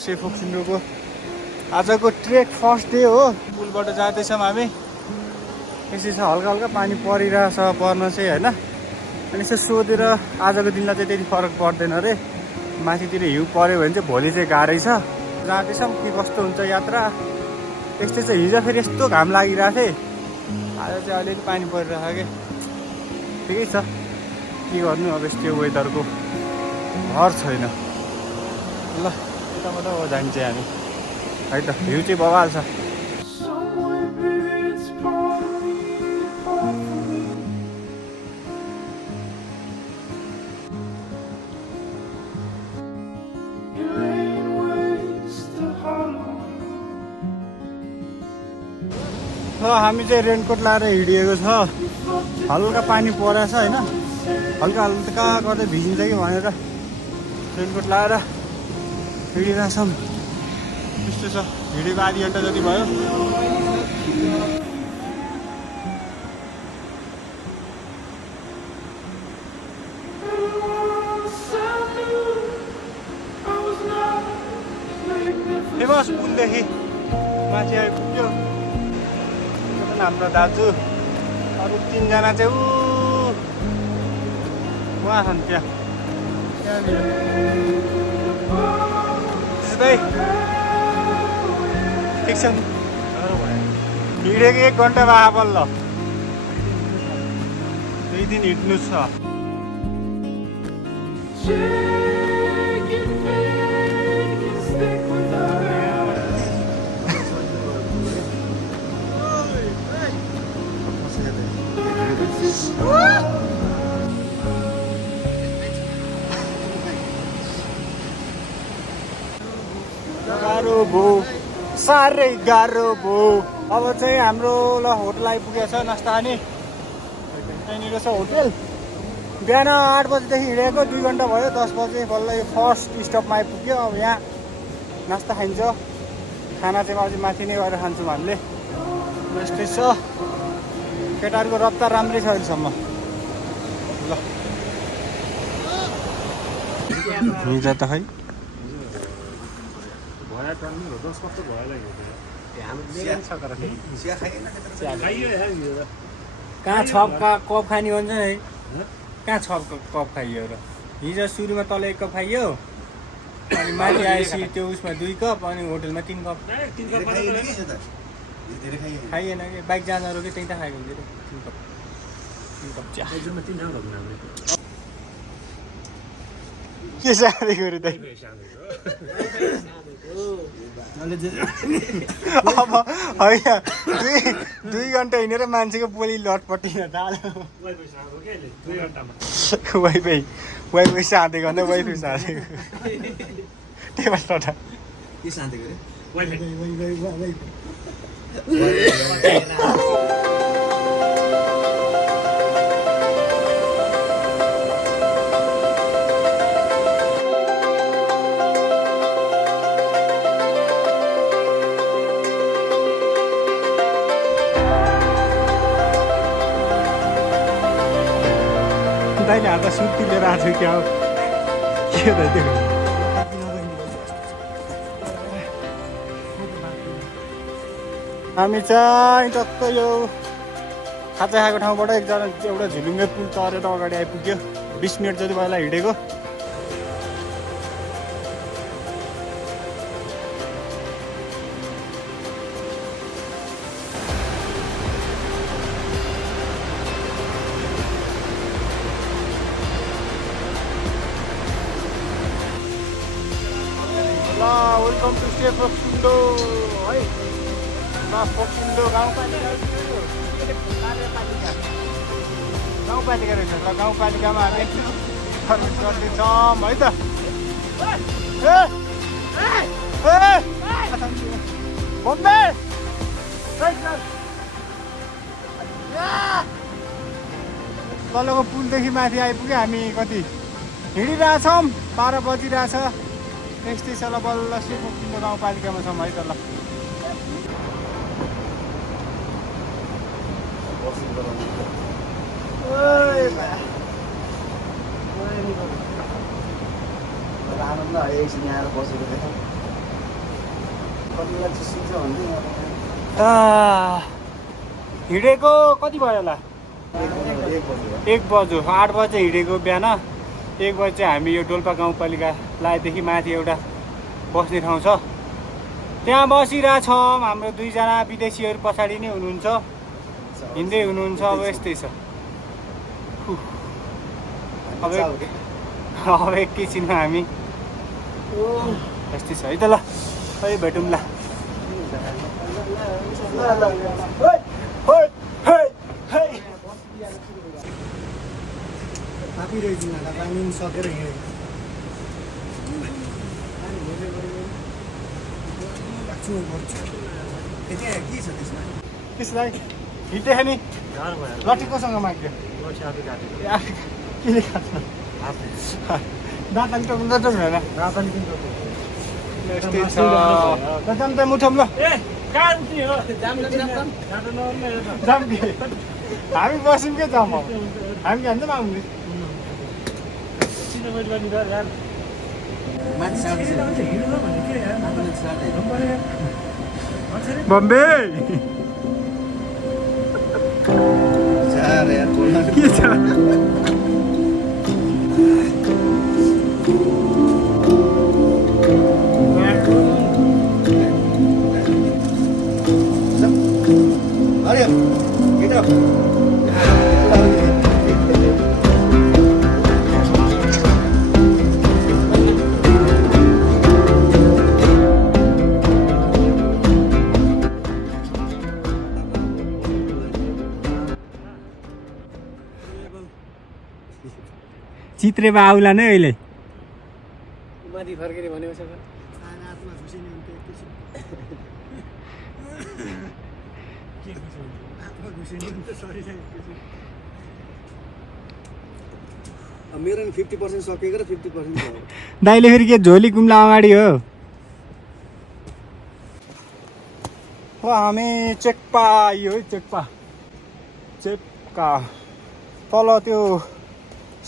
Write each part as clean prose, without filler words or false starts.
सेफोक्सिन्डोको आजको trek first day हो। पुलबाट जाँदैछौँ हामी। यसै छ हल्का हल्का पानी परिरहेछ पर्न चाहिँ होइन। अनि यसो सोधेर आजको दिनलाई चाहिँ त्यति फरक पर्दैन अरे। माथितिर हिउँ पऱ्यो भने चाहिँ भोलि चाहिँ गाह्रै छ। जाँदैछौँ के कस्तो हुन्छ यात्रा। यस्तै चाहिँ हिजो फेरि यस्तो घाम लागिरहेको थिएँ। आज चाहिँ अलिअलि पानी परिरहेको कि ठिकै छ। के गर्नु अब यस्तो वेदरको भर छैन। ल यताबाट हो जान्छ हामी है त। भ्यू चाहिँ बवाल छ। हामी चाहिँ रेनकोट लाएर हिँडिएको छ। हल्का पानी परेको छ होइन। हल्का हल्का गर्दै भिजिन्छ कि भनेर रेनकोट लाएर हिँडिरहेछौँ। त्यस्तो छ। हिँडेको आधी घन्टा जति भयो। फेमस पुलदेखि माथि आइपुग्यो। हाम्रो दाजु अरू 3 जना चाहिँ उहाँ छन् त्यहाँनिर। ठिक छ नि हिँडेको 1 घन्टा भयो बल्ल। 2 दिन हिँड्नु छ। गाह्रो भयो, साह्रै गाह्रो भयो। अब चाहिँ हाम्रो ल होटल आइपुगेको छ नास्ता खाने। त्यहाँनिर छ होटल। बिहान 8 बजीदेखि हिँडेको 2 घन्टा भयो। 10 बजे बल्ल यो फर्स्ट स्टपमा आइपुग्यो। अब यहाँ नास्ता खाइन्छ। खाना चाहिँ अझै माथि नै गएर खान्छौँ हामीले। यस्तै छ। केटाहरूको रफ्तार राम्रै छ अहिलेसम्म। ल हिजो त खै कहाँ छ कप खाने भन्छ है। कहाँ छ कप खाइयो र। हिजो सुरुमा तल 1 कप खाइयो। अनि माथि आएपछि त्यो उसमा 2 कप अनि होटलमा 3 कप खाइएन कि। बाइक जाँदा रोक्यो त्यही त खाएको हुन्छ। 3 कप चिया के साँधेको रे दाइ। अब होइन 2 घन्टा हिँडेर मान्छेको बोली लटपट्टि वाइफाई साँधेको अन्त वाइफाई साँधेको टेबल टटा के साँधेको रे। दाइले हात सुत्ती लिएर आएको छु क्या हो के दाइ त्यो। हामी चाहिँ टक्क यो खाजा खाएको ठाउँबाट एउटा झुलुङ्गे पुल तरेर अगाडि आइपुग्यो। 20 मिनट जति पहिला हिँडेको। वेलकम टु सेफोक्सिन्डो है। फोक्सिन्डो गाउँपालिका रहेछ। ल गाउँपालिकामा हामी सर्भिस गर्दैछौँ है त। बम्बे तलको पुलदेखि माथि आइपुग्यो। हामी कति हिँडिरहेछौँ। 12 बजिरहेछ। यस्तै छ। ल बल्ल सेफोक्सिन्डो गाउँपालिकामा छौँ है त। ल आनन्द है एकछिन यहाँ बसेको देख। हिँडेको कति भयो होला 1 बज्यो 8 बजे हिँडेको बिहान 1 बजे चाहिँ हामी यो डोल्पा गाउँपालिका लाएदेखि माथि एउटा बस्ने ठाउँ छ त्यहाँ बसिरहेछौँ हाम्रो 2 जना विदेशीहरू पछाडि नै हुनुहुन्छ हिँड्दै हुनुहुन्छ अब यस्तै छ अब एकैछिनमा हामी यस्तै छ है त ल है भेटौँ ल सकेर त्यसलाई हिँड्दै नि लट्ठी कोसँग माग्यो के खान्छ दाँत टोक्नु त हुँदैन यस्तै छ जाम त मुठौँ ल हामी बस्यौँ के जाम हामी खान्छौँ आउने बम्बे के छ अरे किधर चित्रेमा आउला नै अहिले माथि फर्केर भनेको छ मेरो 50% सकेको र 50% दाइले फेरि के झोली कुम्ला अगाडि हो हामी चेक्पा आयो है चेक्पा तल त्यो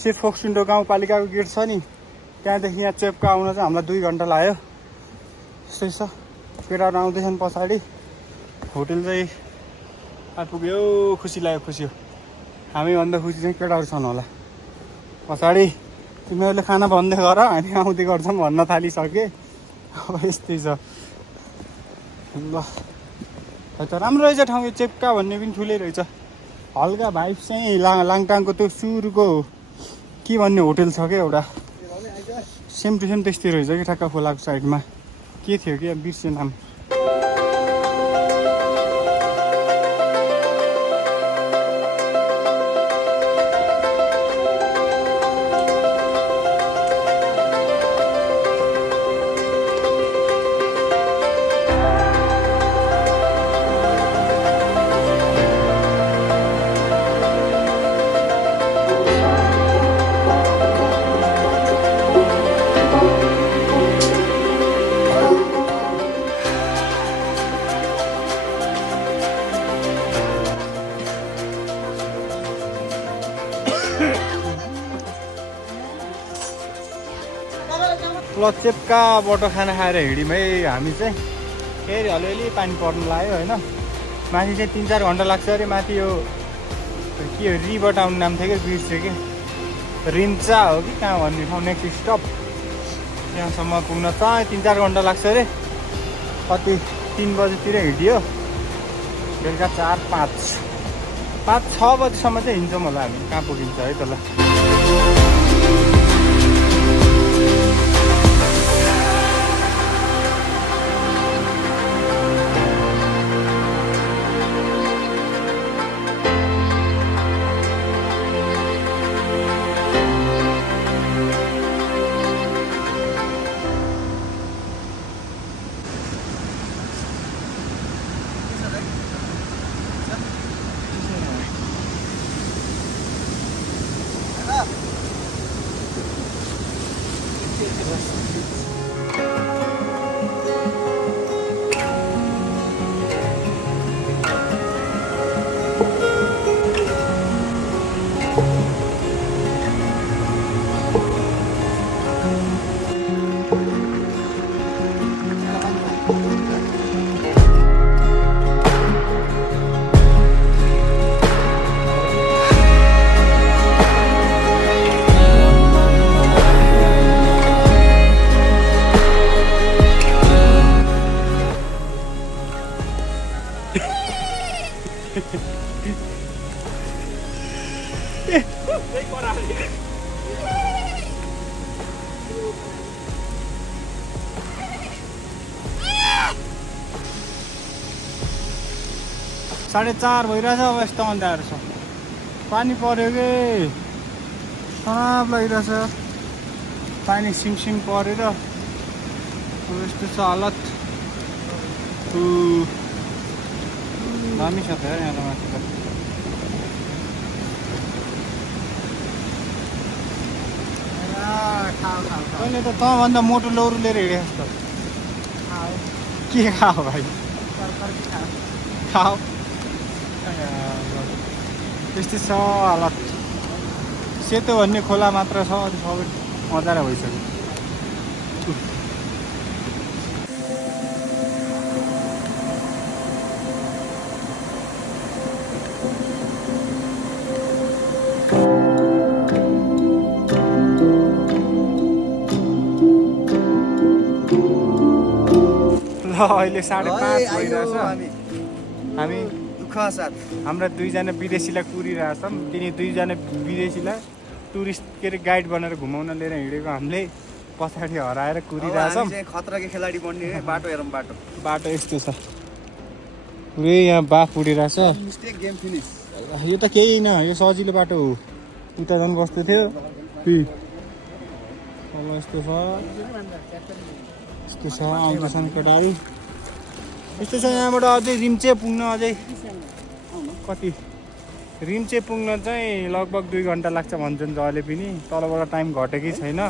सेफ फोक्सुन्डो गाउँपालिकाको गेट छ नि त्यहाँदेखि यहाँ चेप्का आउन चाहिँ हामीलाई 2 घन्टा लाग्यो यस्तै छ केटाहरू आउँदैछन् पछाडि होटेल चाहिँ आइपुग्यो खुसी लाग्यो खुसी हो हामीभन्दा खुसी चाहिँ केटाहरू छन् होला पछाडि तिमीहरूले खाना भन्दै गर हामी आउँदै गर्छौँ भन्न थालिसके अब यस्तै छ ल त राम्रो रहेछ ठाउँ यो चेप्का भन्ने पनि ठुलै रहेछ हल्का भाइब चाहिँ लाङटाङको त्यो सुरुको के भन्ने होटेल छ क्या एउटा सेम टु सेम त्यस्तै रहेछ कि ठ्याक्क खोलाको साइडमा के थियो कि बिर्से नाम ल चेप्काबाट खाना खाएर हिँड्यौँ है हामी चाहिँ फेरि अलिअलि पानी पर्नु लाग्यो होइन माथि चाहिँ 3-4 घन्टा लाग्छ अरे माथि यो के हो रिबाट आउने नाम थियो कि बिर्स्यो कि रिम्चा हो कि कहाँ भन्ने ठाउँ नेक्स्ट स्टप त्यहाँसम्म पुग्न चाहिँ 3-4 घन्टा लाग्छ अरे कति 3 बजीतिर हिँड्यो बेलुका 4-5-6 बजीसम्म चाहिँ हिँड्छौँ होला हामी कहाँ पुगिन्छ है त ल 4:30 भइरहेछ अब यस्तो अन्धारो छ पानी पर्यो कि तनाव लागिरहेछ पानी सिमसिम परेर अब यस्तो छ हालत दामी छ त यहाँ त माथि त तैँले त तँभन्दा मोटो लौरो लिएर हिँडेस् त के खाऊ भाइ खाऊ त्यस्तै छ हालत सेतो भन्ने खोला मात्र छ अरू सबै मजाले भइसक्यो ल अहिले 5:30 भइरहेछ हामी दुःख साथ हाम्रा 2जना विदेशीलाई कुरिरहेछौँ तिनी 2जना विदेशीलाई टुरिस्ट के अरे गाइड बनाएर घुमाउन लिएर हिँडेको हामीले पछाडि हराएर कुरिरहेछौँ खतराको खेलाडी बन्ने बाटो हेरौँ बाटो यस्तो छ पुरै यहाँ बाफ उडिरहेछ मिस्टेक गेम फिनिस यो त केही न यो सजिलो बाटो हो उता झन् कस्तो थियो यस्तो छ यस्तो छ आउँदैछन् केटाहरू यस्तो छ यहाँबाट अझै रिम्चे पुग्न अझै कति रिम्चे पुग्न चाहिँ लगभग 2 घन्टा लाग्छ भन्छन् जहिले पनि तलबाट टाइम घटेकै छैन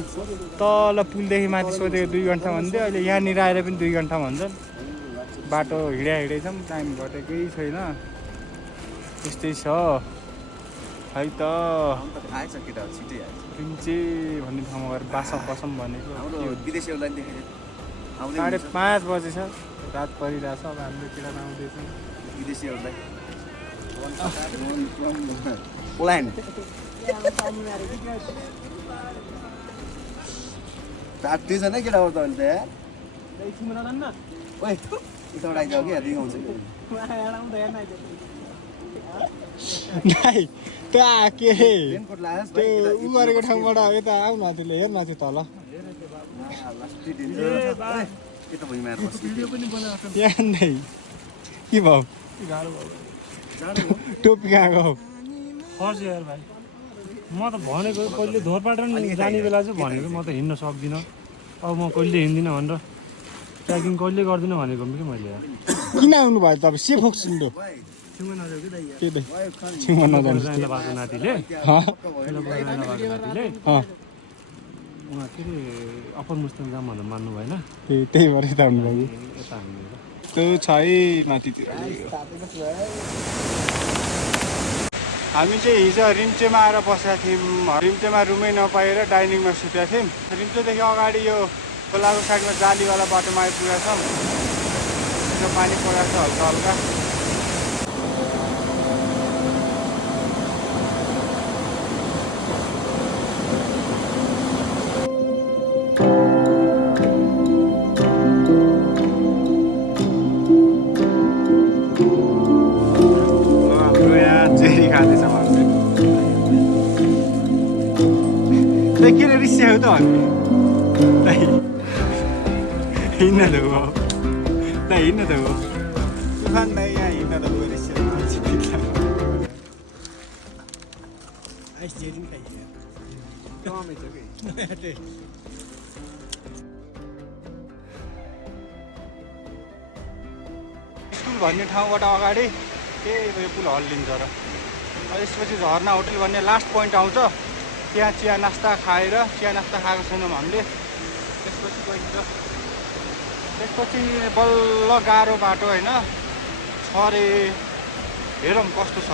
तल पुलदेखि माथि सोधेको 2 घन्टा भन्दै अहिले यहाँनिर आएर पनि 2 घन्टा भन्छन् बाटो हिँडेछौँ टाइम घटेकै छैन त्यस्तै छ है त रिम्चे भन्ने ठाउँमा गएर बसौँ भनेको विदेशीहरूलाई 5:30 बजे छ रात परिरहेछ अब हाम्रो केटा आउँदैछौँ विदेशीहरूलाई प्लान दुईजना केटा हो त अहिले त ओइ यताबाट आइजाऊ कि रिगाउँछ त्यो के त्यो उ गरेको ठाउँबाट यता आऊ न त्यसले हेर्न चाहिँ तल यहाँ नै के भयो टोपी कहाँ गयो फर्स्ट यार भाइ म त भनेको कहिले धोरपाटन जाने बेला चाहिँ भनेको म त हिँड्न सक्दिनँ अब म कहिले हिँड्दिनँ भनेर ट्रेकिङ कहिले गर्दिनँ भनेको कि मैले किन आउनु भयो तपाईँ से फोक्सिन्डो बाटो नातिले उहाँ के अरे अप्पर मुस्ताङ जाम भनेर मान्नु भएन त्यही भएर यता आउनुभयो यता हामीले त्यो छ है माथितिर हामी चाहिँ हिजो रिम्चेमा आएर बसेका थियौँ रिम्चेमा रुमै नपाएर डाइनिङमा सुतेका थियौँ रिम्चेदेखि अगाडि यो खोलाको साइडमा जालीवाला बाटोमा आइपुगेका छौँ पानी परेको छ हल्का हल्का के रिस्यायो त हिँड्न त हो हिँड्न त हो तुफान दाइ यहाँ हिँड्न त हो रिस्यायो स्कुल भन्ने ठाउँबाट अगाडि त्यही पुल हल्लिन्छ र यसपछि झरना होटल भन्ने लास्ट पोइन्ट आउँछ त्यहाँ चिया नास्ता खाएर चिया नास्ता खाएको छैनौँ हामीले त्यसपछि गइन्छ त्यसपछि बल्ल गाह्रो बाटो होइन छ रे हेरौँ कस्तो छ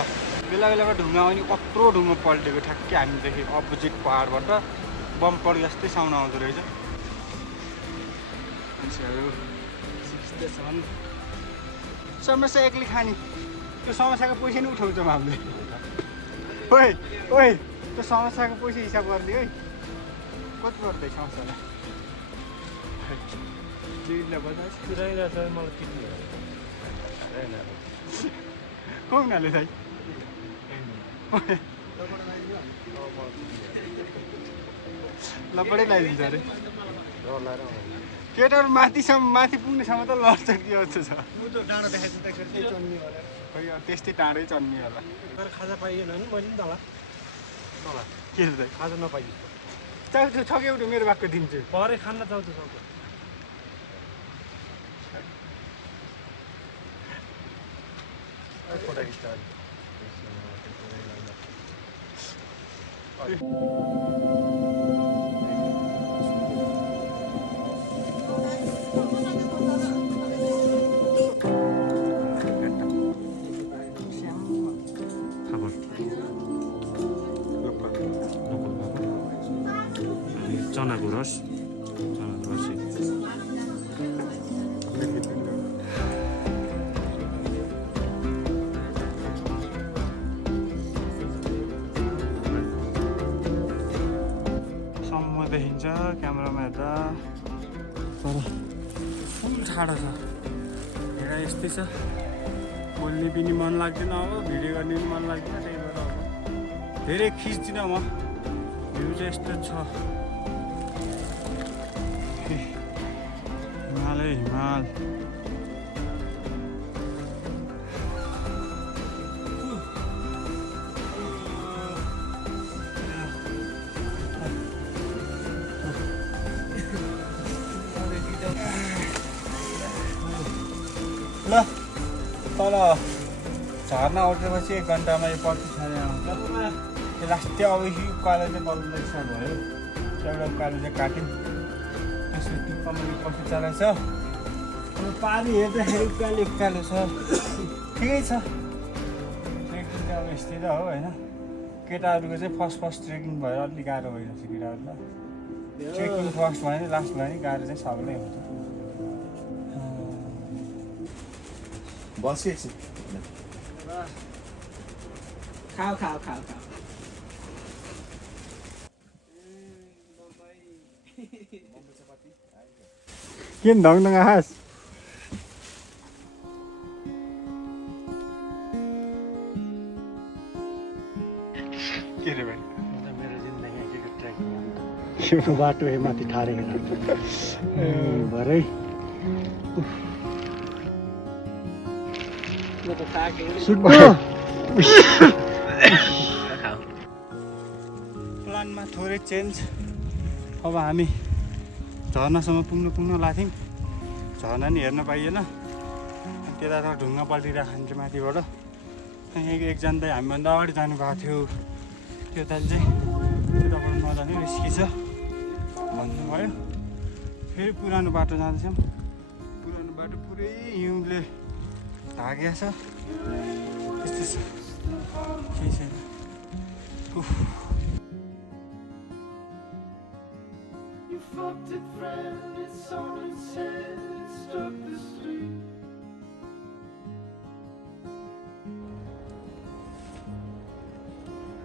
बेला बेलामा ढुङ्गा आउने कत्रो ढुङ्गा पल्टेको ठ्याक्कै हामीदेखि अपोजिट पहाडबाट बम्पर जस्तै साउन्ड आउँदो रहेछ मान्छेहरू सिक्दैछन् समस्या एक्लै खाने त्यो समस्याको पैसा नि उठाउँछौँ हामीले ओइ ओइ त्यो समस्याको पैसा हिसाब गर्ने है कति पर्दै समस्यालाई को हुनाले दाइ लपडै लगाइदिन्छ अरे केटाहरू माथि पुग्नेसम्म त लड्छ के जस्तो छ खै अब त्यस्तै टाढै चढ्ने होला तर खाजा पाइएन भने मैले नि तल के छ खाजा नपाइयो चाउचो छ कि एउटा मेरो भागको दिन्छु परे खान्न चाउँछ सक्छ फोटो खिच्छ चनाको रस सम्म देखिन्छ क्यामेरामा हेर्दा तर फुल ठाडो छ हेर यस्तै छ बोल्ने पनि मन लाग्दैन अब भिडियो गर्ने पनि मन लाग्दैन त्यही भएर अब धेरै खिच्दिनँ म भ्यू चाहिँ यस्तो छ हिमालै हिमाल ल तल झर्ना उठेपछि 1 घन्टामा यो 25 आउँछ त्यो लास्टै अब उकालो चाहिँ बल्ल स्टार्ट भयो एउटा उकालो चाहिँ काट्यौँ त्यसपछि टुप्पामा यो पछि चलाएछ अब पानी हेर्दाखेरि उकालो छ ठिकै छ ट्रेकिङ चाहिँ अब यस्तै त हो होइन केटाहरूको चाहिँ फर्स्ट ट्रेकिङ भएर अलिक गाह्रो भइरहेछ केटाहरूलाई ट्रेकिङ फर्स्ट भयो भने लास्ट भयो भने गाह्रो चाहिँ सबैलाई हुन्छ बस एकछिन खाऊ किन ढङ्ग हाँस के रे भाइ मेरो जिन्दगी के ट्रेकिङ यो बाटो माथि ठारेको भरै प्लानमा थोरै चेन्ज अब हामी झर्नासम्म पुग्न लाग्थ्यौँ झर्ना नि हेर्न पाइएन त्यता ढुङ्गा पल्टिरहेको थियो माथिबाट एकजना चाहिँ हामीभन्दा अगाडि जानुभएको थियो त्यो दाइले चाहिँ त्यताबाट नजाने रिस्की छ भन्नुभयो फेरि पुरानो बाटो जाँदैछौँ पुरानो बाटो पुरै हिउँले ढाकेको छ त्यस्तै छ केही छैन Fucked it, friend, it's on its head, it struck the street.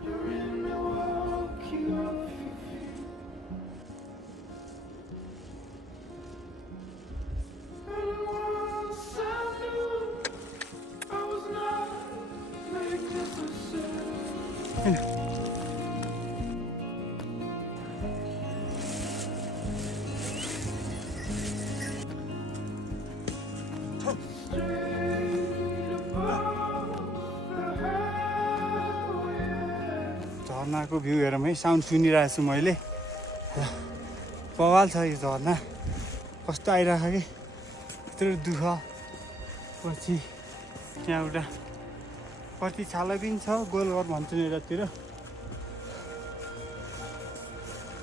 You're in Milwaukee, off your feet. And once I knew I was not magnificent. झर्नाको भ्यू हेरौँ है साउन्ड सुनिरहेको छु मैले बवाल छ यो झर्ना कस्तो आइरहेको कि यत्रो दुःख पछि त्यहाँ एउटा प्रतिछाला पनि छ गोलघर भन्छ नि यतातिर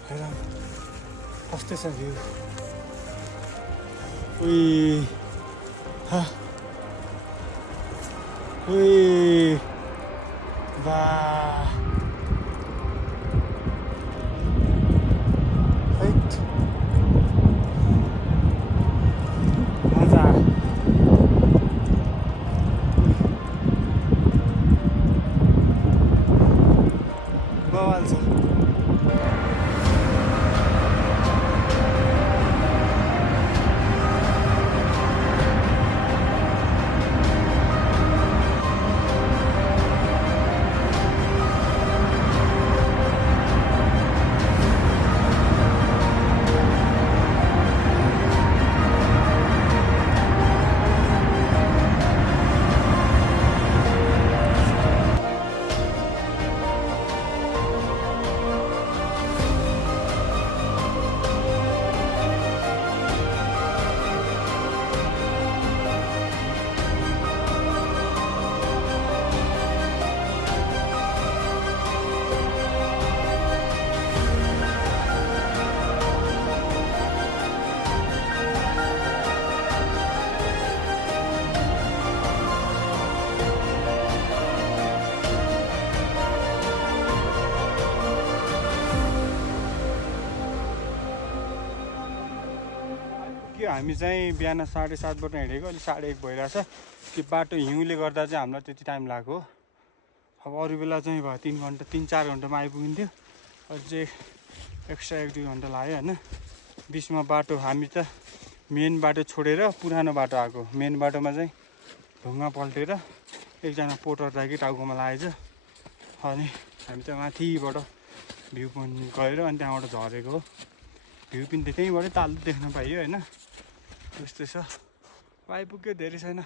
हेरौँ कस्तो छ भ्यू बा मजा बवाल छ हामी चाहिँ बिहान 7:30बाट हिँडेको अहिले 1:30 भइरहेछ। त्यो बाटो हिउँले गर्दा चाहिँ हामीलाई त्यति टाइम लाग्यो। अब अरू बेला चाहिँ भयो 3 घन्टा 3-4 घन्टामा आइपुगिन्थ्यो। अझै एक्स्ट्रा 1-2 घन्टा लाग्यो होइन। बिचमा बाटो हामी त मेन बाटो छोडेर पुरानो बाटो आएको। मेन बाटोमा चाहिँ ढुङ्गा पल्टेर एकजना पोटर दाइकै टाउकोमा लागेछ। अनि हामी त माथिबाट भ्यू पोइन्ट गएर अनि त्यहाँबाट झरेको हो। भ्यू पनि त्यहीँबाटै ताल देख्न पाइयो होइन। त्यस्तै छ, आइपुग्यो, धेरै छैन।